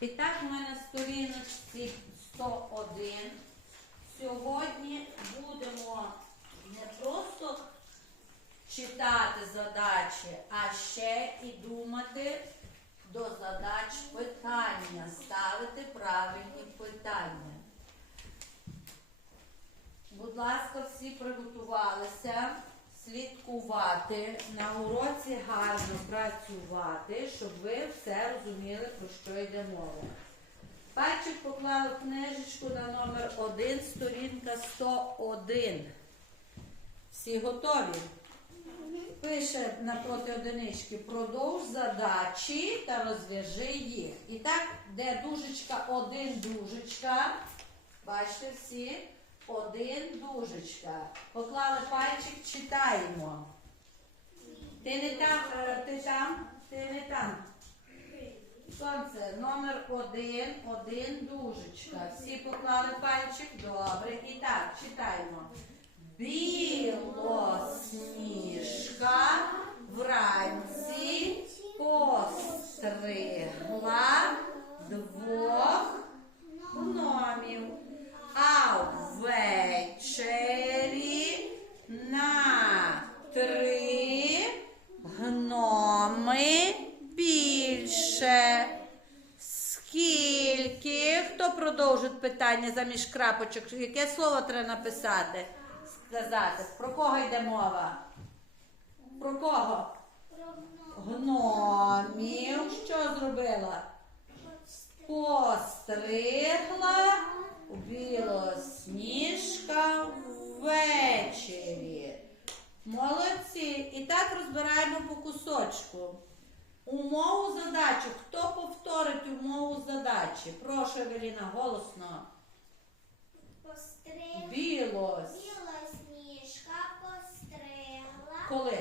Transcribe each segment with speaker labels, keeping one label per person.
Speaker 1: І так в мене сторіночці 101. Сьогодні будемо не просто читати задачі, а ще і думати до задач питання, ставити правильні питання. Будь ласка, всі приготувалися слідкувати, на уроці гарно працювати, щоб ви все розуміли, про що йде мова. Пальчик поклали книжечку на номер 1, сторінка 101. Всі готові? Пише напроти одинички продовж задачі та розв'яжи їх. І так, де дужечка, один дужечка. Бачите всі? Один дужечка. Поклали пальчик, читаємо. Ти не там, е, ти там, ти не там. Сонце, номер один, один дужечка. Всі поклали пальчик, добре. І так, читаємо. Білосніжка вранці постригла двох гномів, а ввечері на три гноми більше. Скільки? Хто питання заміж крапочок? Яке слово треба написати? Сказати. Про кого йде мова? Про кого? Гномів. Що зробила? Постригла білосніжка ввечері. Молодці. І так розбираємо по кусочку. Умову задачі. Хто повторить умову задачі? Прошу, Евеліна, голосно.
Speaker 2: Постригла.
Speaker 1: Білос.
Speaker 2: Білосніжка постригла
Speaker 1: Коли?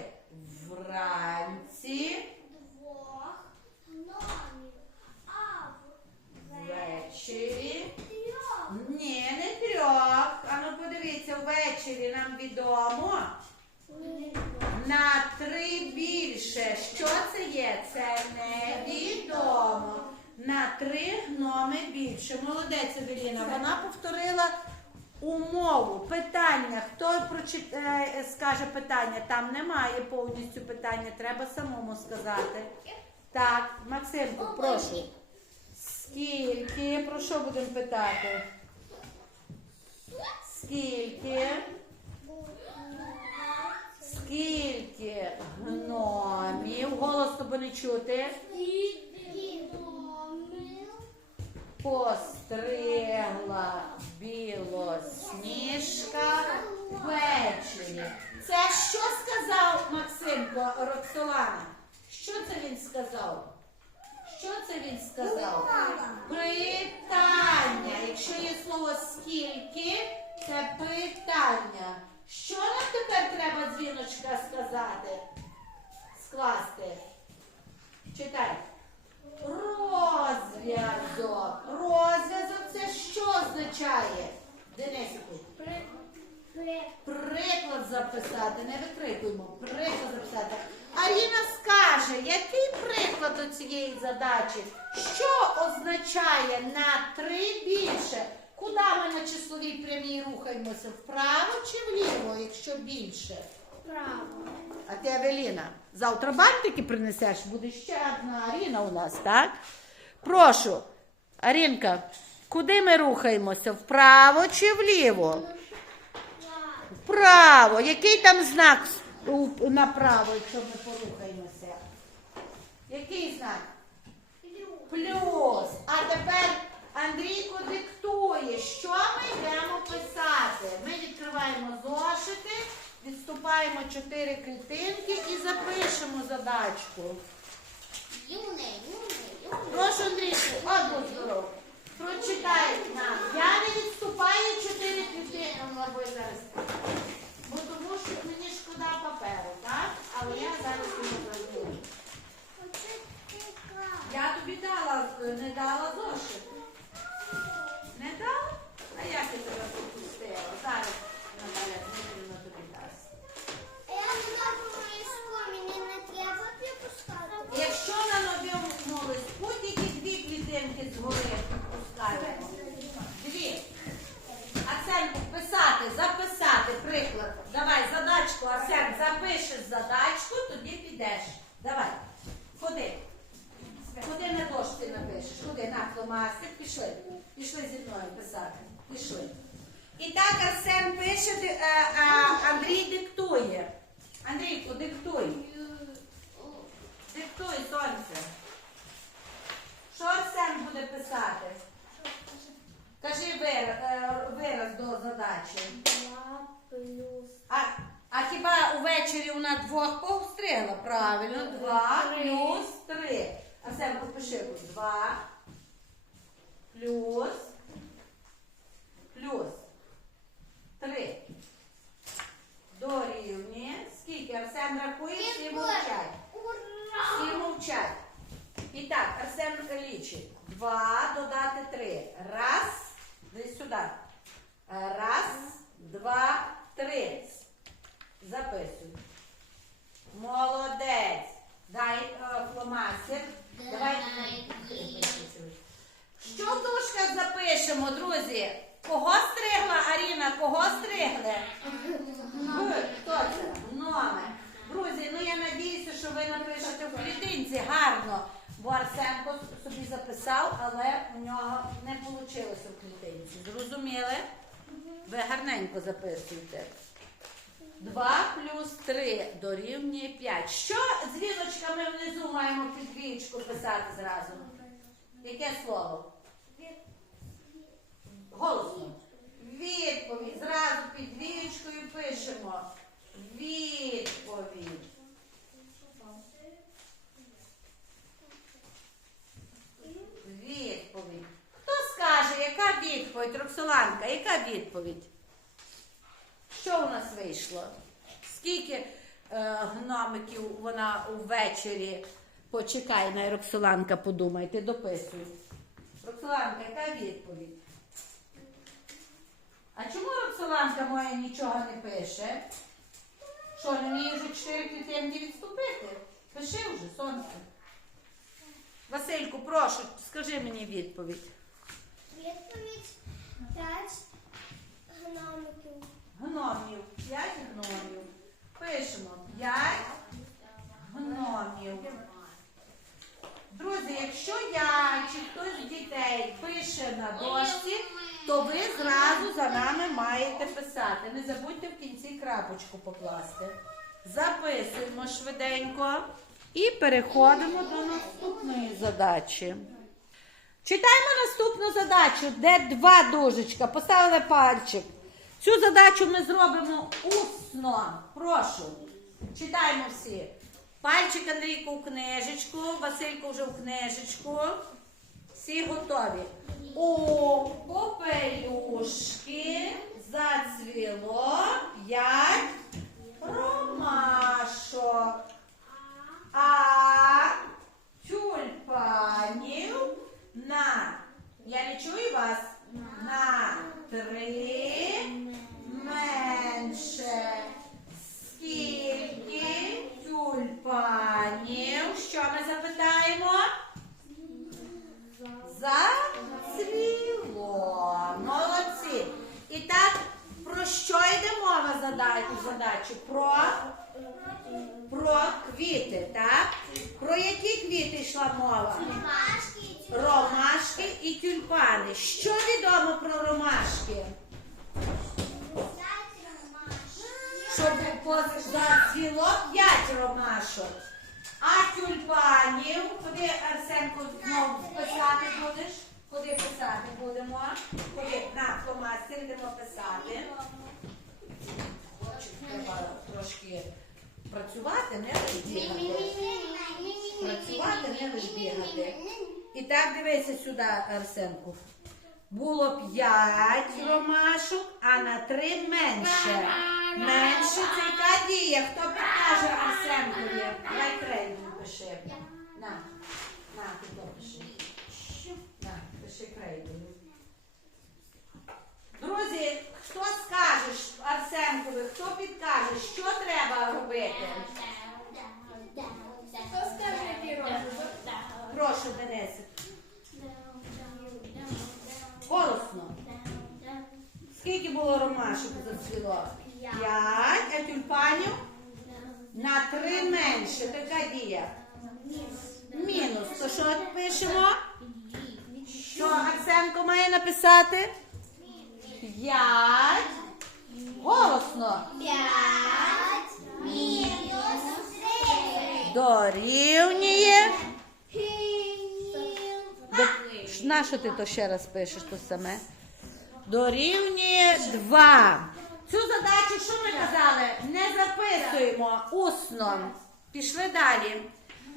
Speaker 1: Вранці.
Speaker 2: двох гномів, а
Speaker 1: Ввечері.
Speaker 2: трьох.
Speaker 1: Ні, не трьох. А ну подивіться, ввечері нам відомо. На три більше. Що це є? Це невідомо. На три гноми більше. Молодець Евеліна. Вона повторила умову. Питання. Хто прочит... е, скаже питання? Там немає повністю питання. Треба самому сказати. Так, Максимку, прошу. Скільки? Про що будемо питати? Скільки? Скільки гномів? Голос тобі не чути. Постригла білосніжка ввечері. Це що сказав Максимко Роксолана? Що це він сказав? Що це він сказав? Питання. Якщо є слово скільки, це питання. Що нам тепер треба дзвіночка сказати? Скласти. Читай. Розв'язок. Розв'язок це що означає? Денисику.
Speaker 2: При, при,
Speaker 1: Приклад записати, не викрикуємо. Приклад записати. Аріна скаже, який приклад до цієї задачі? Що означає на три більше? Куди ми на числовій прямій рухаємося? Вправо чи вліво, якщо більше?
Speaker 2: право.
Speaker 1: А ти Авеліна, завтра бантики принесеш, буде ще одна Аріна у нас, так? Прошу, Арінка, куди ми рухаємося? Вправо чи вліво? Вправо. Який там знак направо, якщо ми порухаємося? Який знак? Плюс. А тепер Андрійко диктує, що ми йдемо писати. Ми відкриваємо зошити, відступаємо чотири клітинки і запишемо задачку.
Speaker 2: Юне, юне, юне.
Speaker 1: Прошу, Андрійку, одну здоров. Прочитай нам. Я не відступаю чотири клітинки. Ну, або зараз. Шкода паперу, так? Але я зараз
Speaker 2: ти клас.
Speaker 1: Я тобі дала, е, не дала зошит. Не дала? А як я тебе пропустила? Зараз Наталя Дмитрівна тобі дасть. Якщо на новому листку тільки дві клітинки згори пускаємо. Дві. Арсенку, писати, записати приклад. Давай задачку, Арсен, запишеш задачку, тоді підеш. Давай. Ходи. Ходи на дошці напишеш. Ходи на фломастер. Пішли. Пішли зі мною писати. Пішли. І так Арсен пише, ди- е, а Андрій диктує. Андрійку, диктуй. Диктуй, сонце. Що Арсен буде писати? Кажи вираз, е, вираз до задачі. А, а хіба увечері вона двох повстригла? Правильно, два плюс три. Арсенко, пиши тут. Два плюс плюс три. Дорівнює. Скільки? Арсен рахує, всі мовчать. Всі мовчать. І так, Арсен лічить. Два додати три. Раз. Десь сюди. Раз, два, три. Записуй. Молодець. Дай е, фломастер. Давай. Що в дужках запишемо, друзі? Кого стригла Аріна? Кого стригли? Ви. Хто це? Номер. Друзі, ну я надіюся, що ви напишете в клітинці гарно, бо Арсенко собі записав, але у нього не вийшло в клітинці. Зрозуміли? Ви гарненько записуйте. 2 плюс 3 дорівнює 5. Що з віночками внизу маємо під двічку писати зразу? Яке слово? Голосно. Відповідь. Зразу під двічкою пишемо. Відповідь. Відповідь. Хто скаже, яка відповідь? Роксоланка, яка відповідь? Що у нас вийшло? Скільки е, гномиків вона увечері почекай, на Роксоланка подумайте, дописуй. Роксоланка, яка відповідь? А чому Роксоланка моя нічого не пише? Що, не вміє вже чотири клітинки відступити? Пиши вже, сонце. Васильку, прошу, скажи мені відповідь.
Speaker 2: Відповідь п'ять гномиків.
Speaker 1: Гномів. П'ять гномів. Пишемо п'ять гномів. Друзі, якщо я чи хтось з дітей пише на дошці, то ви зразу за нами маєте писати. Не забудьте в кінці крапочку покласти. Записуємо швиденько і переходимо до наступної задачі. Читаємо наступну задачу, де два дужечка. Поставили пальчик. Цю задачу ми зробимо усно. Прошу. Читаємо всі. Пальчик Андрійку в книжечку, Васильку вже в книжечку. Всі готові. У попелюшки зацвіло п'ять ромашок. А тюльпанів на, я не чую вас, на три менше. Скільки тюльпанів? Що ми запитаємо? Зацвіло. Молодці. І так, про що йде мова зада- у задачі? Про про квіти, так? Про які квіти йшла мова?
Speaker 2: Машки.
Speaker 1: Ромашки і тюльпани. Що відомо про ромашки? По- зацвіло п'ять ромашок. А тюльпанів, куди Арсенко знову писати будеш? Куди писати будемо? Куди? На фломастер йдемо писати. Треба трошки працювати, не лише бігати. Працювати, не лише бігати. І так дивися сюди, Арсенку. Було п'ять ромашок, а на три менше. Менше це яка дія? Хто підкаже Арсенкові? Давай крейду пиши. На, на, ти то пиши. На, пиши крейдою. Друзі, Хто скаже Арсенкові, хто підкаже, що треба робити?
Speaker 2: Хто скаже, який розвиток?
Speaker 1: Прошу, Денисе. Голосно. Скільки було ромашок зацвіло?
Speaker 2: П'ять,
Speaker 1: а тюльпанів? На три менше. Така дія. Мінус. То що пишемо? Що Арсенко має написати? П'ять. Голосно.
Speaker 2: П'ять мінус три.
Speaker 1: Дорівнює. До... На що ти то ще раз пишеш то саме? Дорівнює 2. Цю задачу, що ми казали? Не записуємо усно. Пішли далі.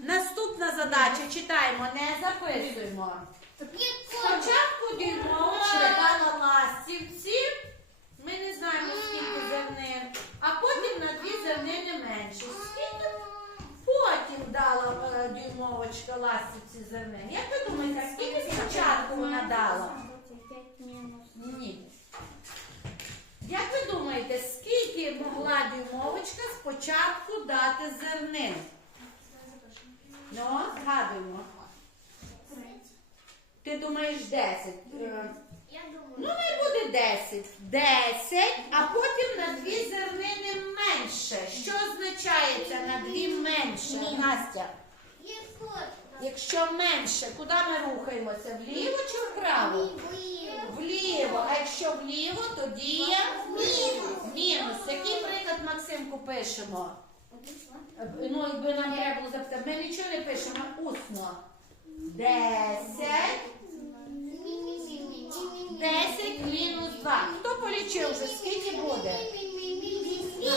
Speaker 1: Наступна задача читаємо, не записуємо. Спочатку дюймовочка на ластівці. Ми не знаємо, скільки зернин, а потім на дві зернини менше. Скільки потім дала е, дюймовочка ластівці зернин? Як ви думаєте, скільки спочатку вона дала? Ні. Як ви думаєте, скільки могла дюймовочка спочатку дати зернин? Ну, згадуємо. Ти думаєш 10. Е,
Speaker 2: Я
Speaker 1: Ну,
Speaker 2: думаю.
Speaker 1: не буде 10. 10, а потім на дві зернини менше. Що означає це на дві менше? Настя, якщо менше, куди ми рухаємося? Вліво чи вправо? Вліво. А якщо вліво, то дія
Speaker 2: Мінус.
Speaker 1: мінус. Який приклад Максимку пишемо? Ну, якби нам треба було запитати, ми нічого не пишемо усно. 10. 2. Хто полічив вже? Скільки буде?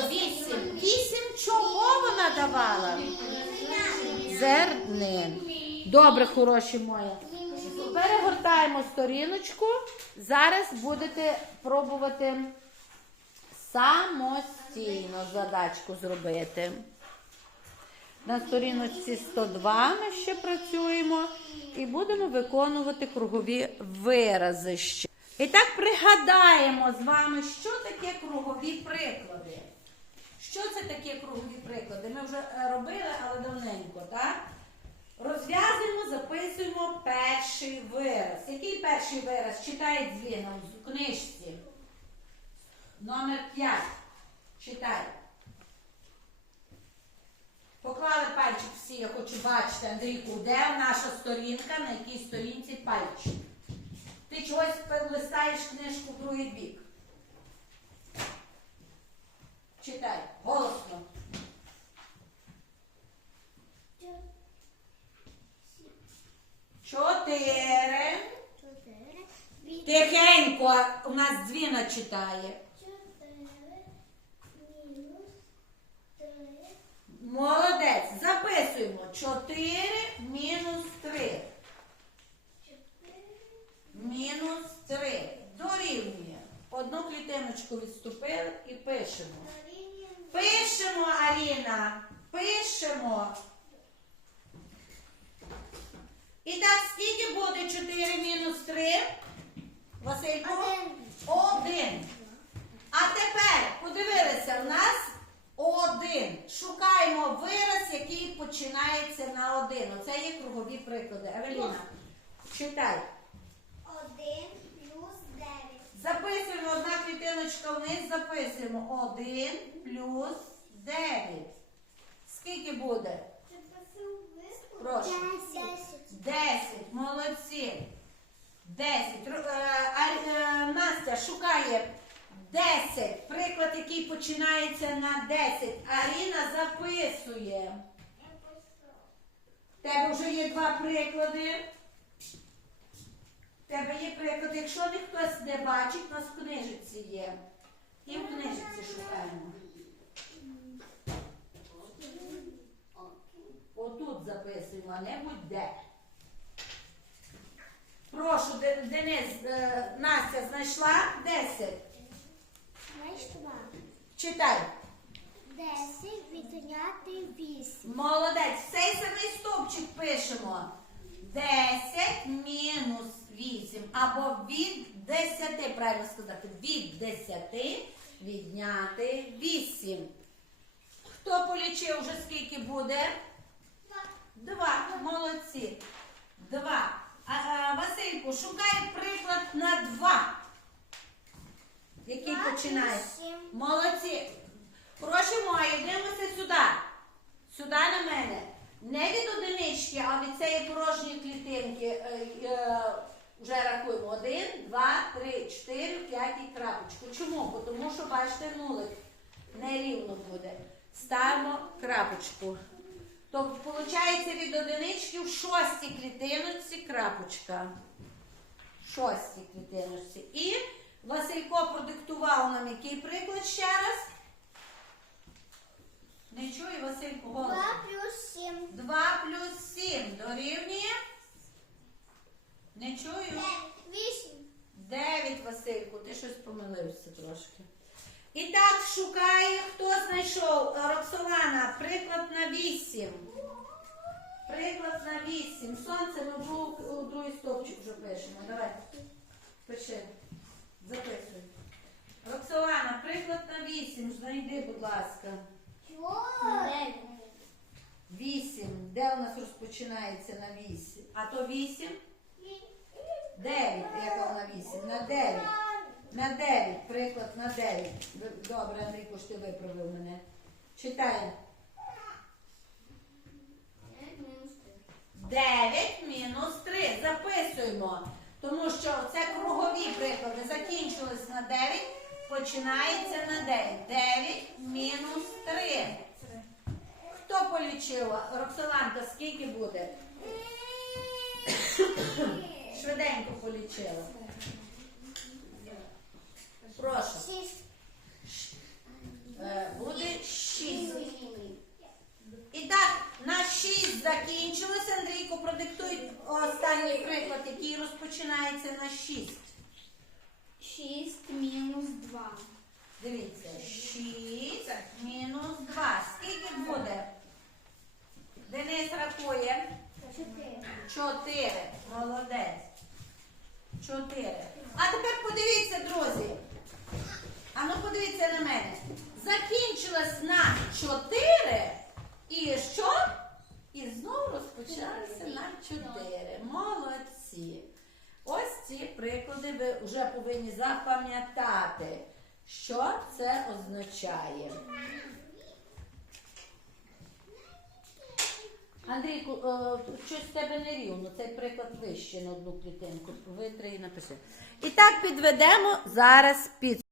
Speaker 1: 8. 8 чого вона давала? Зернин. Добре, хороші мої. Перегортаємо сторіночку. Зараз будете пробувати самостійно задачку зробити. На сторіночці 102 ми ще працюємо і будемо виконувати кругові вирази ще. І так пригадаємо з вами, що таке кругові приклади. Що це таке кругові приклади? Ми вже е, робили, але давненько, так? Розв'язуємо, записуємо перший вираз. Який перший вираз? Читає дзвіном в книжці. Номер 5. Читай. Поклали пальчик всі, я хочу бачити, Андрійку, де наша сторінка, на якій сторінці пальчик. Ти чогось листаєш книжку в другий бік. Читай, голосно. Чотири. Тихенько, у нас дзвіна читає. Молодець. Записуємо. 4 мінус 3. Мінус 3. Дорівнює. Одну клітиночку відступили і пишемо. Пишемо, Аліна. Пишемо. І так, скільки буде 4 мінус 3? Василько? Один. А тепер подивилися, у нас один. Шукаємо вираз, який починається на один. Оце є кругові приклади. Евеліна, читай.
Speaker 2: Один плюс дев'ять.
Speaker 1: Записуємо одна клітиночка вниз, записуємо 1 плюс 9. Скільки буде? Прошу.
Speaker 2: Десять.
Speaker 1: 10. Молодці. 10. Ру- е, е, Настя шукає 10. Приклад, який починається на 10. Аріна записує. В тебе вже є два приклади. Тебе є приклад. Якщо не хтось не бачить, у нас в книжці є. І в книжці шукаємо. Отут записуємо, а не будь-де. Прошу, Денис, е, Настя знайшла 10.
Speaker 2: Знаєш два?
Speaker 1: Читай.
Speaker 2: Десять відняти вісім.
Speaker 1: Молодець. Цей самий стовпчик пишемо. 10 мінус 8. Або від 10, правильно сказати, від 10 відняти 8. Хто полічив вже скільки буде? Два. Молодці. Два. А, а, Васильку, шукай приклад на два. який
Speaker 2: Два
Speaker 1: починає. Молодці. Гроші мої, дивимося сюди. Сюди на мене. Не від одинички, а від цієї порожньої клітинки. Вже рахуємо. Один, два, три, чотири, п'ять і крапочку. Чому? Бо Тому що, бачите, нулик нерівно буде. Ставимо крапочку. Тобто, виходить, від одинички в шостій клітиночці крапочка. Шостій клітиночці. І Василько продиктував нам який приклад ще раз. Не чую, Василько, голос.
Speaker 2: Два плюс сім.
Speaker 1: 2 плюс 7 дорівнює. Не чую.
Speaker 2: Дев'ять. Вісім.
Speaker 1: 9, Васильку, ти щось помилився трошки. І так шукає, хто знайшов. Роксолана, приклад на 8. Приклад на 8. Сонце ми у другий стовпчик вже пишемо. Давай. Пиши. Записуй. Роксолана, приклад на 8. Знайди, будь ласка.
Speaker 2: Дев'ять.
Speaker 1: 8. Де у нас розпочинається на 8? А то 8? 9. Яка вона 8? На 9. На 9. Приклад на 9. Добре, Андрійко, ж ти виправив мене. Читаємо.
Speaker 2: Мінус три.
Speaker 1: 9 мінус 3. Записуємо. Тому що це кругові приклади. Закінчились на 9, починається на 9. 9 мінус 3. Хто полічила? Роксоланка, скільки буде? Швиденько полічила. Прошу.
Speaker 2: Шість.
Speaker 1: Е, Буде 6. І так, на 6 закінчилось. Андрійко, продиктуй останній приклад, який розпочинається на 6.
Speaker 2: Шість мінус два.
Speaker 1: Дивіться, 6 мінус 2. Скільки буде? Денис рахує.
Speaker 2: Чотири.
Speaker 1: 4. Молодець. 4. А тепер подивіться, друзі. А ну подивіться на мене. Закінчилась на 4. І що? І знову розпочалася на 4. Молодці. Ось ці приклади ви вже повинні запам'ятати, що це означає. Андрійку, е, щось в тебе не рівно, цей приклад вище на одну клітинку. Витри і напиши. І так підведемо зараз під.